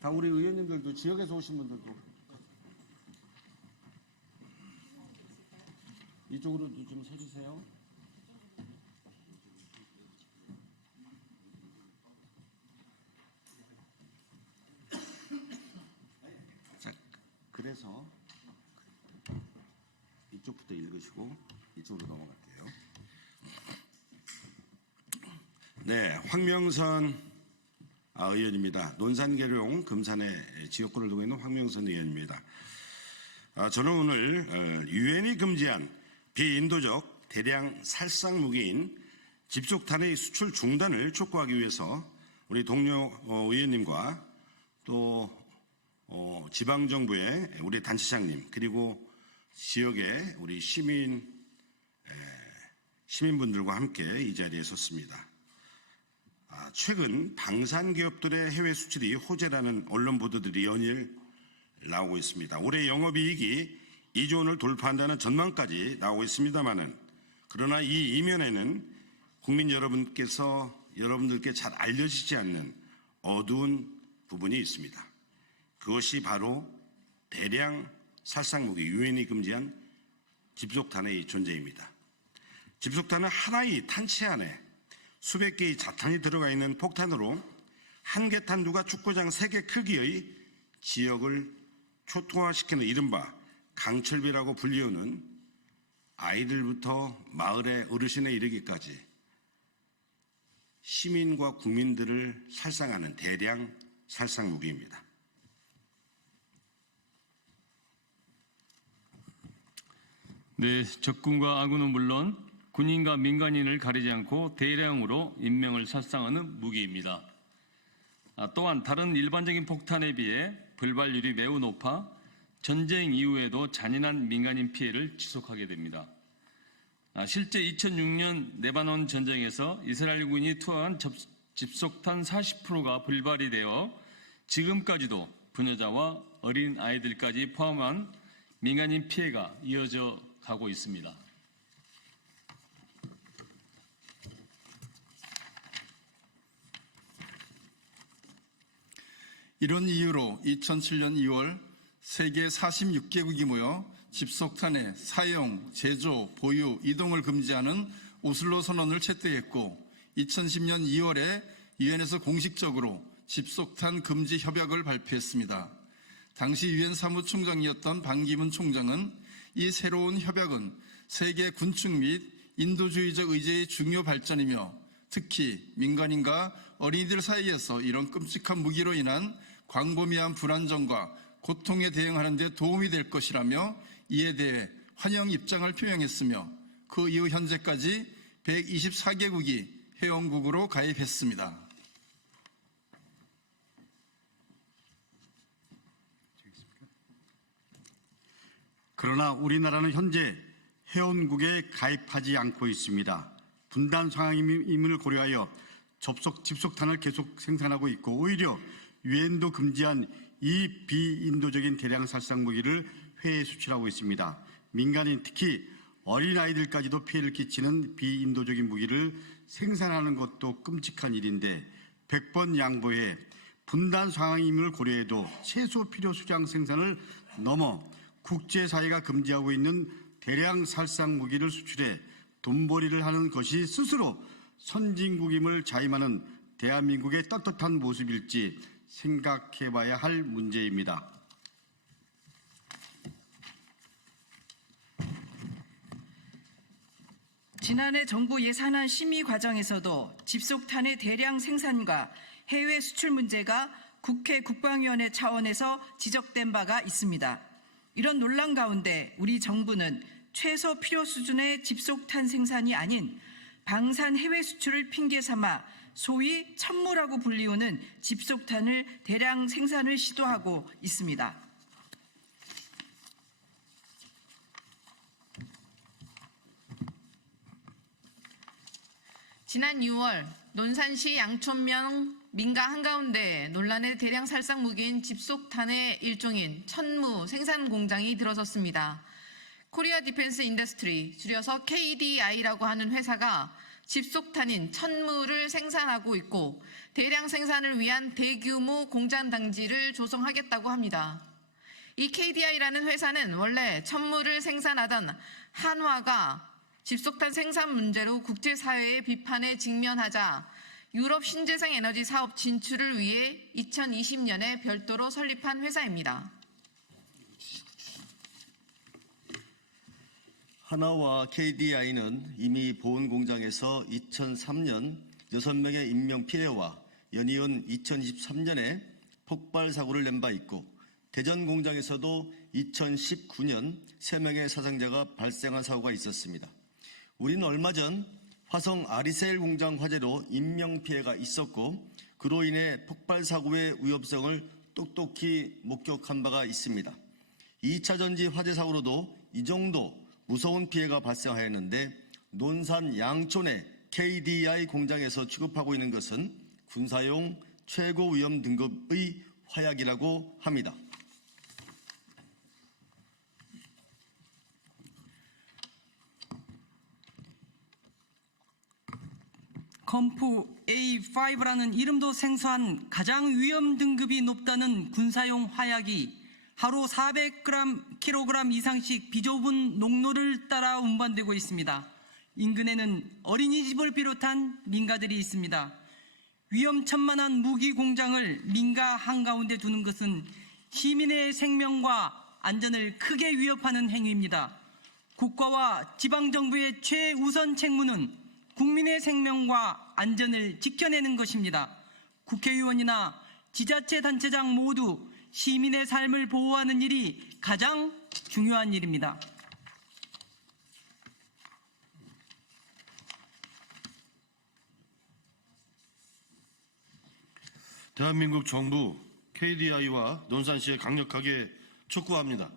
다 우리 의원님들도 지역에서 오신 분들도 이쪽으로도 좀 서주세요. 자, 그래서 이쪽부터 읽으시고 이쪽으로 넘어갈게요. 네, 황명선 의원입니다. 논산계룡 금산의 지역구를 두고 있는 황명선 의원입니다. 저는 오늘 유엔이 금지한 비인도적 대량 살상 무기인 집속탄의 수출 중단을 촉구하기 위해서 우리 동료 의원님과 또 지방정부의 우리 단체장님 그리고 지역의 우리 시민분들과 함께 이 자리에 섰습니다. 최근 방산기업들의 해외 수출이 호재라는 언론 보도들이 연일 나오고 있습니다. 올해 영업이익이 2조 원을 돌파한다는 전망까지 나오고 있습니다만은 그러나 이 이면에는 국민 여러분들께 잘 알려지지 않는 어두운 부분이 있습니다. 그것이 바로 대량 살상무기 유엔이 금지한 집속탄의 존재입니다. 집속탄은 하나의 탄체 안에 수백 개의 자탄이 들어가 있는 폭탄으로 한 개 탄두가 축구장 3개 크기의 지역을 초토화시키는 이른바 강철비라고 불리우는 아이들부터 마을의 어르신에 이르기까지 시민과 국민들을 살상하는 대량 살상무기입니다. 네, 적군과 아군은 물론 군인과 민간인을 가리지 않고 대량으로 인명을 살상하는 무기입니다. 또한 다른 일반적인 폭탄에 비해 불발률이 매우 높아 전쟁 이후에도 잔인한 민간인 피해를 지속하게 됩니다. 실제 2006년 레바논 전쟁에서 이스라엘군이 투하한 집속탄 40%가 불발이 되어 지금까지도 부녀자와 어린 아이들까지 포함한 민간인 피해가 이어져 가고 있습니다. 이런 이유로 2007년 2월 세계 46개국이 모여 집속탄의 사용, 제조, 보유, 이동을 금지하는 오슬로 선언을 채택했고 2010년 2월에 유엔에서 공식적으로 집속탄 금지 협약을 발표했습니다. 당시 유엔 사무총장이었던 반기문 총장은 이 새로운 협약은 세계 군축 및 인도주의적 의제의 중요 발전이며 특히 민간인과 어린이들 사이에서 이런 끔찍한 무기로 인한 광범위한 불안정과 고통에 대응하는 데 도움이 될 것이라며 이에 대해 환영 입장을 표명했으며 그 이후 현재까지 124개국이 회원국으로 가입했습니다. 그러나 우리나라는 현재 회원국에 가입하지 않고 있습니다. 분단 상황임을 고려하여 집속탄을 계속 생산하고 있고 오히려 유엔도 금지한 이 비인도적인 대량 살상 무기를 해외에 수출하고 있습니다. 민간인 특히 어린아이들까지도 피해를 끼치는 비인도적인 무기를 생산하는 것도 끔찍한 일인데 100번 양보해 분단 상황임을 고려해도 최소 필요 수량 생산을 넘어 국제사회가 금지하고 있는 대량 살상 무기를 수출해 돈벌이를 하는 것이 스스로 선진국임을 자임하는 대한민국의 떳떳한 모습일지 생각해봐야 할 문제입니다. 지난해 정부 예산안 심의 과정에서도 집속탄의 대량 생산과 해외 수출 문제가 국회 국방위원회 차원에서 지적된 바가 있습니다. 이런 논란 가운데 우리 정부는 최소 필요 수준의 집속탄 생산이 아닌 방산 해외 수출을 핑계 삼아 소위 천무라고 불리우는 집속탄을 대량 생산을 시도하고 있습니다. 지난 6월 논산시 양촌면 민가 한가운데 논란의 대량 살상 무기인 집속탄의 일종인 천무 생산 공장이 들어섰습니다. 코리아 디펜스 인더스트리, 줄여서 KDI라고 하는 회사가 집속탄인 천무를 생산하고 있고 대량 생산을 위한 대규모 공장 단지를 조성하겠다고 합니다. 이 KDI라는 회사는 원래 천무를 생산하던 한화가 집속탄 생산 문제로 국제사회의 비판에 직면하자 유럽 신재생 에너지 사업 진출을 위해 2020년에 별도로 설립한 회사입니다. 하나와 KDI는 이미 보온 공장에서 2003년 6명의 인명 피해와 연이은 2023년에 폭발 사고를 낸 바 있고 대전 공장에서도 2019년 3명의 사상자가 발생한 사고가 있었습니다. 우리는 얼마 전 화성 아리셀 공장 화재로 인명 피해가 있었고 그로 인해 폭발 사고의 위험성을 똑똑히 목격한 바가 있습니다. 2차 전지 화재 사고로도 이 정도 무서운 피해가 발생하였는데 논산 양촌의 KDI 공장에서 취급하고 있는 것은 군사용 최고 위험 등급의 화약이라고 합니다. 건포 A5라는 이름도 생소한 가장 위험 등급이 높다는 군사용 화약이 하루 400kg 이상씩 비좁은 농로를 따라 운반되고 있습니다. 인근에는 어린이집을 비롯한 민가들이 있습니다. 위험천만한 무기 공장을 민가 한가운데 두는 것은 시민의 생명과 안전을 크게 위협하는 행위입니다. 국가와 지방정부의 최우선 책무는 국민의 생명과 안전을 지켜내는 것입니다. 국회의원이나 지자체 단체장 모두 시민의 삶을 보호하는 일이 가장 중요한 일입니다. 대한민국 정부 KDI와 논산시에 강력하게 촉구합니다.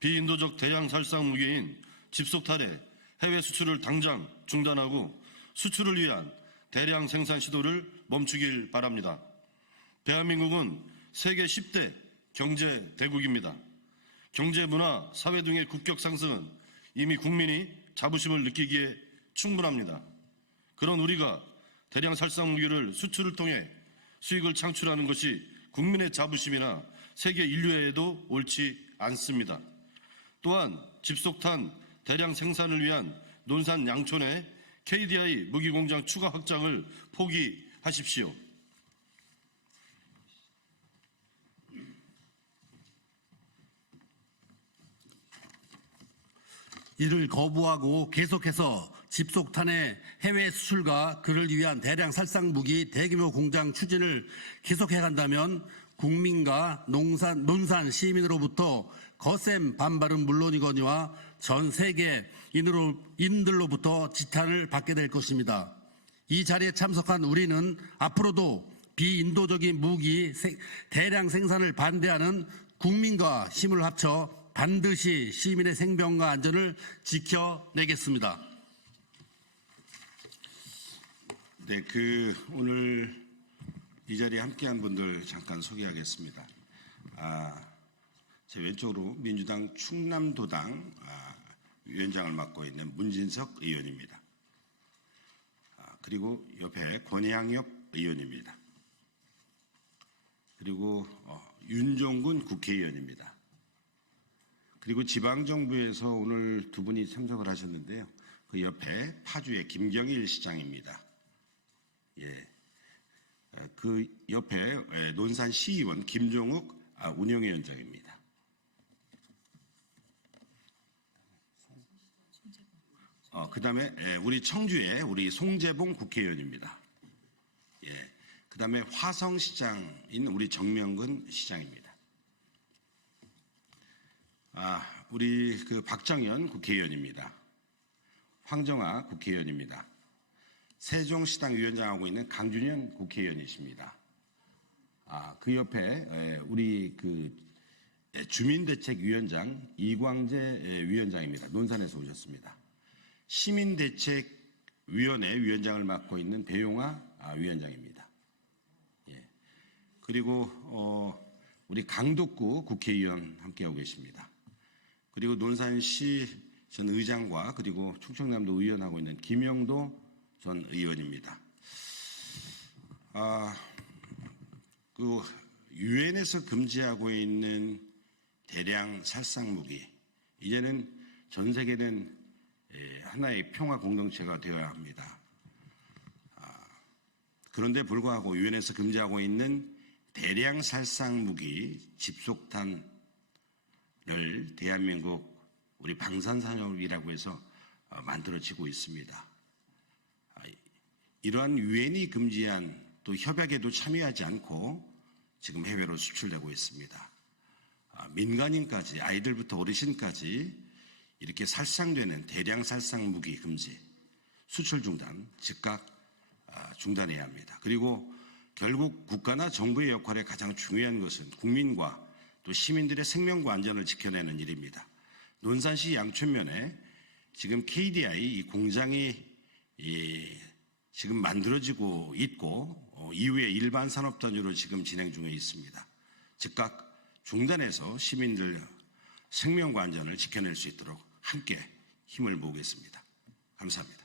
비인도적 대량 살상 무기인 집속탄의 해외 수출을 당장 중단하고 수출을 위한 대량 생산 시도를 멈추길 바랍니다. 대한민국은 세계 10대 경제 대국입니다. 경제, 문화, 사회 등의 국격 상승은 이미 국민이 자부심을 느끼기에 충분합니다. 그런 우리가 대량 살상 무기를 수출을 통해 수익을 창출하는 것이 국민의 자부심이나 세계 인류애에도 옳지 않습니다. 또한 집속탄 대량 생산을 위한 논산 양촌의 KDI 무기공장 추가 확장을 포기하십시오. 이를 거부하고 계속해서 집속탄의 해외 수출과 그를 위한 대량 살상 무기 대규모 공장 추진을 계속해 간다면 국민과 논산 시민으로부터 거센 반발은 물론이거니와 전 세계 인들로부터 지탄을 받게 될 것입니다. 이 자리에 참석한 우리는 앞으로도 비인도적인 무기 대량 생산을 반대하는 국민과 힘을 합쳐 반드시 시민의 생명과 안전을 지켜내겠습니다. 네, 오늘 이 자리에 함께한 분들 잠깐 소개하겠습니다. 제 왼쪽으로 민주당 충남도당 위원장을 맡고 있는 문진석 의원입니다. 그리고 옆에 권양엽 의원입니다. 그리고 윤종군 국회의원입니다. 그리고 지방정부에서 오늘 두 분이 참석을 하셨는데요. 그 옆에 파주의 김경일 시장입니다. 예. 그 옆에 논산 시의원 김종욱 운영위원장입니다. 그 다음에 우리 청주의 우리 송재봉 국회의원입니다. 예. 그 다음에 화성시장인 우리 정명근 시장입니다. 우리 박정현 국회의원입니다. 황정아 국회의원입니다. 세종시당 위원장하고 있는 강준현 국회의원이십니다. 그 옆에 우리 주민대책위원장 이광재 위원장입니다. 논산에서 오셨습니다. 시민대책위원회 위원장을 맡고 있는 배용하 위원장입니다. 예. 그리고 우리 강덕구 국회의원 함께하고 계십니다. 그리고 논산시 전 의장과 그리고 충청남도 의원하고 있는 김영도 전 의원입니다. 유엔에서 금지하고 있는 대량 살상 무기, 이제는 전 세계는 하나의 평화 공동체가 되어야 합니다. 그런데 불구하고 유엔에서 금지하고 있는 대량 살상 무기 집속탄을 대한민국 우리 방산산업이라고 해서 만들어지고 있습니다. 이러한 유엔이 금지한 또 협약에도 참여하지 않고 지금 해외로 수출되고 있습니다. 민간인까지, 아이들부터 어르신까지 이렇게 살상되는 대량 살상 무기 금지, 수출 중단, 즉각 중단해야 합니다. 그리고 결국 국가나 정부의 역할에 가장 중요한 것은 국민과 또 시민들의 생명과 안전을 지켜내는 일입니다. 논산시 양촌면에 지금 KDI 이 공장이 지금 만들어지고 있고 이후에 일반 산업 단위로 지금 진행 중에 있습니다. 즉각 중단해서 시민들 생명과 안전을 지켜낼 수 있도록 함께 힘을 모으겠습니다. 감사합니다.